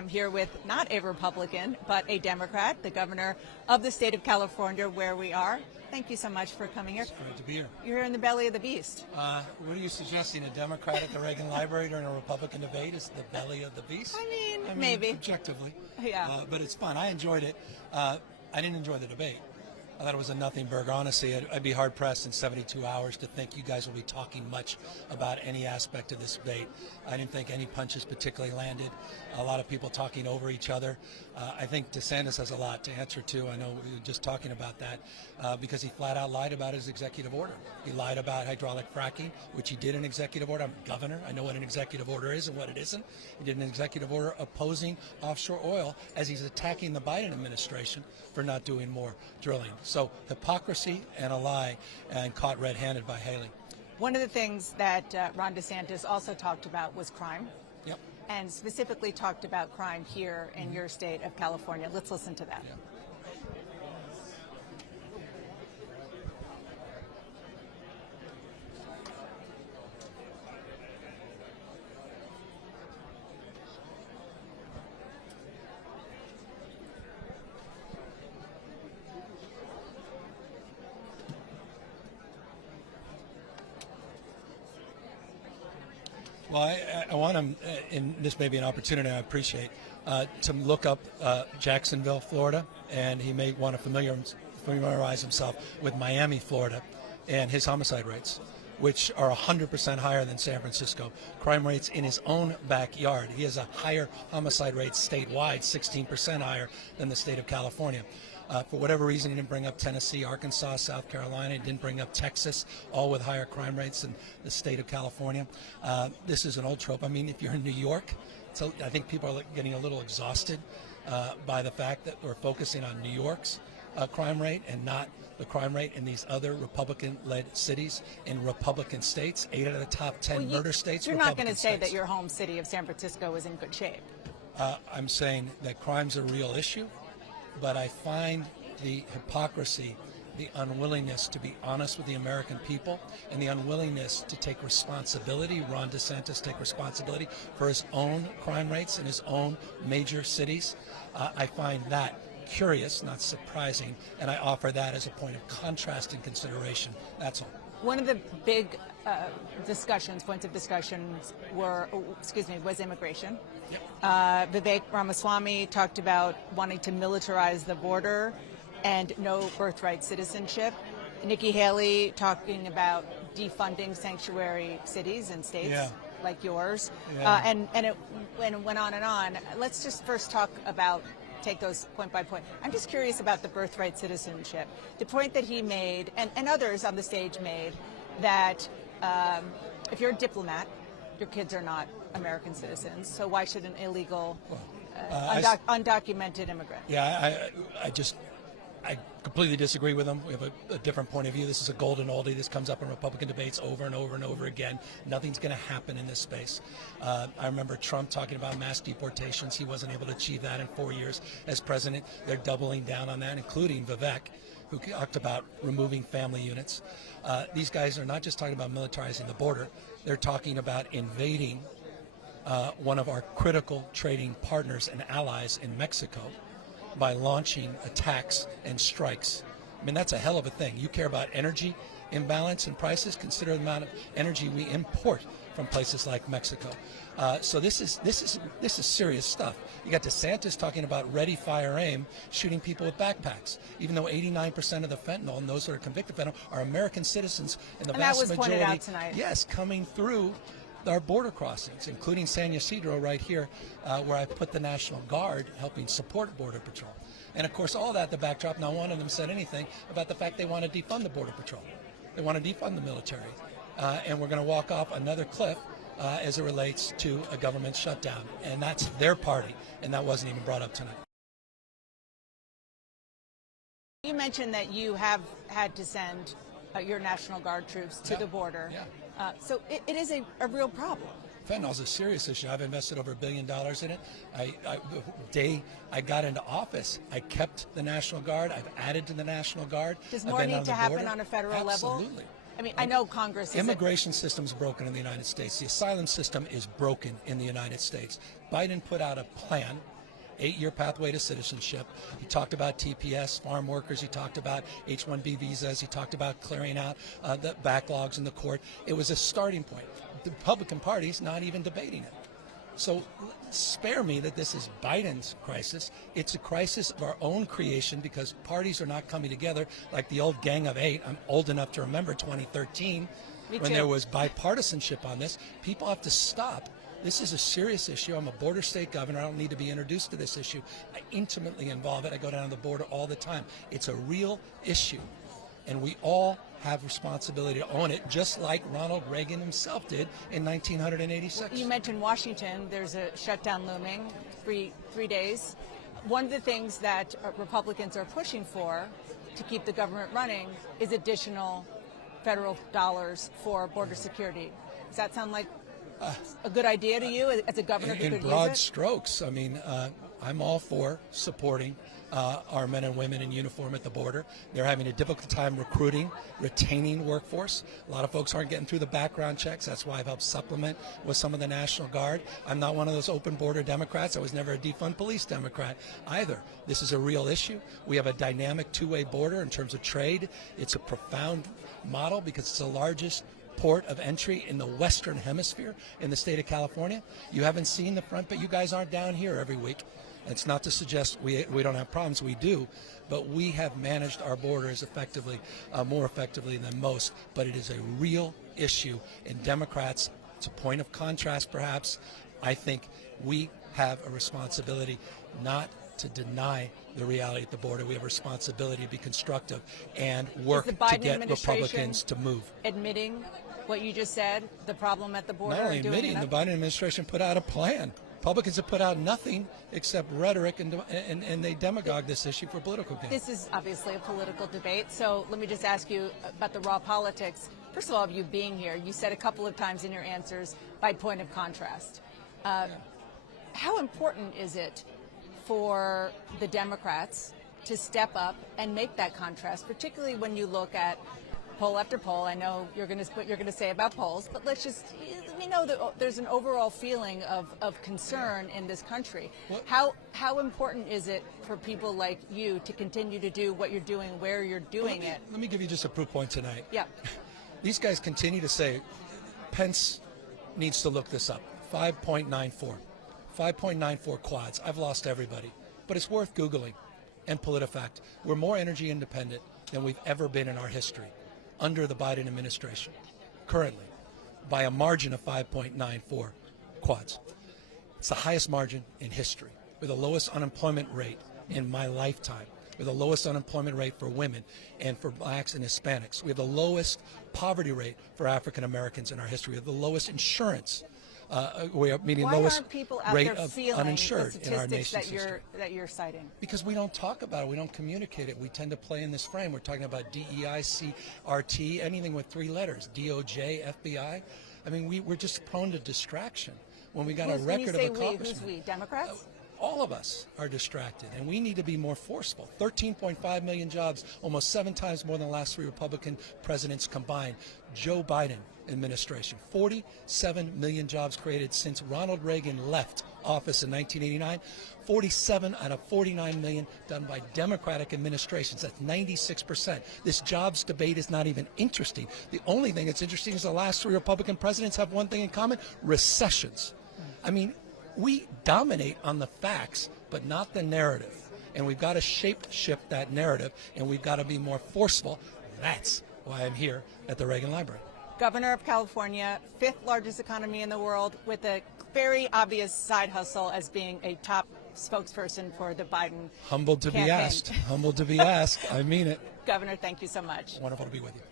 I'm here with not a Republican, but a Democrat, the governor of the state of California, where we are. Thank you so much for coming here. It's great to be here. You're here in the belly of the beast. What are you suggesting? A Democrat at the Reagan Library during a Republican debate is the belly of the beast? I mean maybe. Objectively. Yeah. But it's fun. I enjoyed it. I didn't enjoy the debate. I thought it was a nothing burger. Honestly, I'd be hard-pressed in 72 hours to think you guys will be talking much about any aspect of this debate. I didn't think any punches particularly landed. A lot of people talking over each other. I think DeSantis has a lot to answer to. I know we were just talking about that because he flat out lied about his executive order. He lied about hydraulic fracking, which he did in executive order. I'm governor. I know what an executive order is and what it isn't. He did an executive order opposing offshore oil as he's attacking the Biden administration for not doing more drilling. So hypocrisy and a lie, and caught red-handed by Haley. One of the things that Ron DeSantis also talked about was crime. Yep. And specifically talked about crime here in your state of California. Let's listen to that. Yeah. Well, I want him, and this may be an opportunity I appreciate, to look up Jacksonville, Florida, and he may want to familiarize himself with Miami, Florida, and his homicide rates, which are 100% higher than San Francisco. Crime rates in his own backyard. He has a higher homicide rate statewide, 16% higher than the state of California. For whatever reason, he didn't bring up Tennessee, Arkansas, South Carolina. He didn't bring up Texas, all with higher crime rates than the state of California. This is an old trope. I mean, if you're in New York, so I think people are getting a little exhausted by the fact that we're focusing on New York's crime rate and not the crime rate in these other Republican-led cities in Republican states. 8 out of the top 10 murder states. You're not going to say that your home city of San Francisco is in good shape. I'm saying that crime's a real issue. But I find the hypocrisy, the unwillingness to be honest with the American people, and the unwillingness to take responsibility, Ron DeSantis take responsibility for his own crime rates in his own major cities. I find that curious, not surprising, and I offer that as a point of contrast and consideration. That's all. One of the big points of discussions was immigration. Yep. Vivek Ramaswamy talked about wanting to militarize the border and no birthright citizenship. Nikki Haley talking about defunding sanctuary cities and states like yours. Yeah. And it went on and on. Let's just first take those point by point. I'm just curious about the birthright citizenship. The point that he made, and others on the stage made, that if you're a diplomat, your kids are not American citizens, so why should an illegal, undocumented immigrant? Yeah, I completely disagree with him. We have a different point of view. This is a golden oldie. This comes up in Republican debates over and over and over again. Nothing's going to happen in this space. I remember Trump talking about mass deportations. He wasn't able to achieve that in 4 years as president. They're doubling down on that, including Vivek, who talked about removing family units. These guys are not just talking about militarizing the border. They're talking about invading one of our critical trading partners and allies in Mexico by launching attacks and strikes. I mean, that's a hell of a thing. You care about energy imbalance and prices, consider the amount of energy we import from places like Mexico. So this is serious stuff. You got DeSantis talking about ready, fire, aim, shooting people with backpacks, even though 89% of the fentanyl and those that are convicted of fentanyl are American citizens, and the vast majority, pointed out tonight. Yes, coming through our border crossings, including San Ysidro right here, where I put the National Guard helping support Border Patrol. And of course, all that, the backdrop, not one of them said anything about the fact they want to defund the Border Patrol. They want to defund the military. And we're going to walk off another cliff as it relates to a government shutdown. And that's their party, and that wasn't even brought up tonight. You mentioned that you have had to send your National Guard troops to the border. Yeah. So it is a real problem. Fentanyl is a serious issue. I've invested over $1 billion in it. The day I got into office, I kept the National Guard. I've added to the National Guard. Does more need to happen on a federal level? Absolutely. I mean, I know Congress is immigration system's broken in the United States. The asylum system is broken in the United States. Biden put out a plan, 8-year pathway to citizenship. He talked about TPS, farm workers. He talked about H-1B visas. He talked about clearing out the backlogs in the court. It was a starting point. The Republican Party's not even debating it. So spare me that this is Biden's crisis. It's a crisis of our own creation because parties are not coming together like the old Gang of Eight. I'm old enough to remember 2013 when there was bipartisanship on this. People have to stop. This is a serious issue. I'm a border state governor. I don't need to be introduced to this issue. I intimately involve it. I go down to the border all the time. It's a real issue, and we all have responsibility to own it, just like Ronald Reagan himself did in 1986. You mentioned Washington. There's a shutdown looming, three days. One of the things that Republicans are pushing for to keep the government running is additional federal dollars for border security. Does that sound like a good idea to you as a governor who could use it? In broad strokes, I mean, I'm all for supporting our men and women in uniform at the border. They're having a difficult time recruiting, retaining workforce. A lot of folks aren't getting through the background checks. That's why I've helped supplement with some of the National Guard. I'm not one of those open border Democrats. I was never a defund police Democrat either. This is a real issue. We have a dynamic two-way border in terms of trade. It's a profound model because it's the largest port of entry in the Western Hemisphere in the state of California. You haven't seen the front, but you guys aren't down here every week. It's not to suggest we don't have problems. We do, but we have managed our borders effectively, more effectively than most. But it is a real issue, and Democrats, it's a point of contrast perhaps, I think we have a responsibility not to deny the reality at the border. We have a responsibility to be constructive and work to get Republicans to move. Admitting what you just said, the problem at the border? Not only admitting, the Biden administration put out a plan. Republicans have put out nothing except rhetoric, and they demagogue this issue for political gain. This is obviously a political debate, so let me just ask you about the raw politics. First of all, of you being here, you said a couple of times in your answers, by point of contrast. How important is it for the Democrats to step up and make that contrast, particularly when you look at poll after poll? I know you're going to say about polls, but let me know that there's an overall feeling of concern in this country. How important is it for people like you to continue to do what you're doing, where you're doing it? Let me give you just a proof point tonight. Yeah. These guys continue to say Pence needs to look this up. 5.94 quads. I've lost everybody, but it's worth Googling. And PolitiFact, we're more energy independent than we've ever been in our history under the Biden administration, currently, by a margin of 5.94 quads. It's the highest margin in history. We're the lowest unemployment rate in my lifetime. We're the lowest unemployment rate for women and for blacks and Hispanics. We have the lowest poverty rate for African Americans in our history. We have the lowest insurance. Meaning Why lowest aren't people out rate there of feeling uninsured the in our statistics nation's that you're citing? Because we don't talk about it, we don't communicate it. We tend to play in this frame. We're talking about DEI, CRT, anything with 3 letters, DOJ, FBI. I mean, we're just prone to distraction when we got a record of accomplishment. Who's we? Democrats? All of us are distracted, and we need to be more forceful. 13.5 million jobs, almost 7 times more than the last 3 Republican presidents combined. Joe Biden administration, 47 million jobs created since Ronald Reagan left office in 1989. 47 out of 49 million done by Democratic administrations. That's 96%. This jobs debate is not even interesting. The only thing that's interesting is the last 3 Republican presidents have one thing in common: recessions. I mean, we dominate on the facts, but not the narrative. And we've got to shift that narrative, and we've got to be more forceful. That's why I'm here at the Reagan Library. Governor of California, 5th largest economy in the world, with a very obvious side hustle as being a top spokesperson for the Biden Humbled to campaign. be asked. Humbled to be asked. I mean it. Governor, thank you so much. Wonderful to be with you.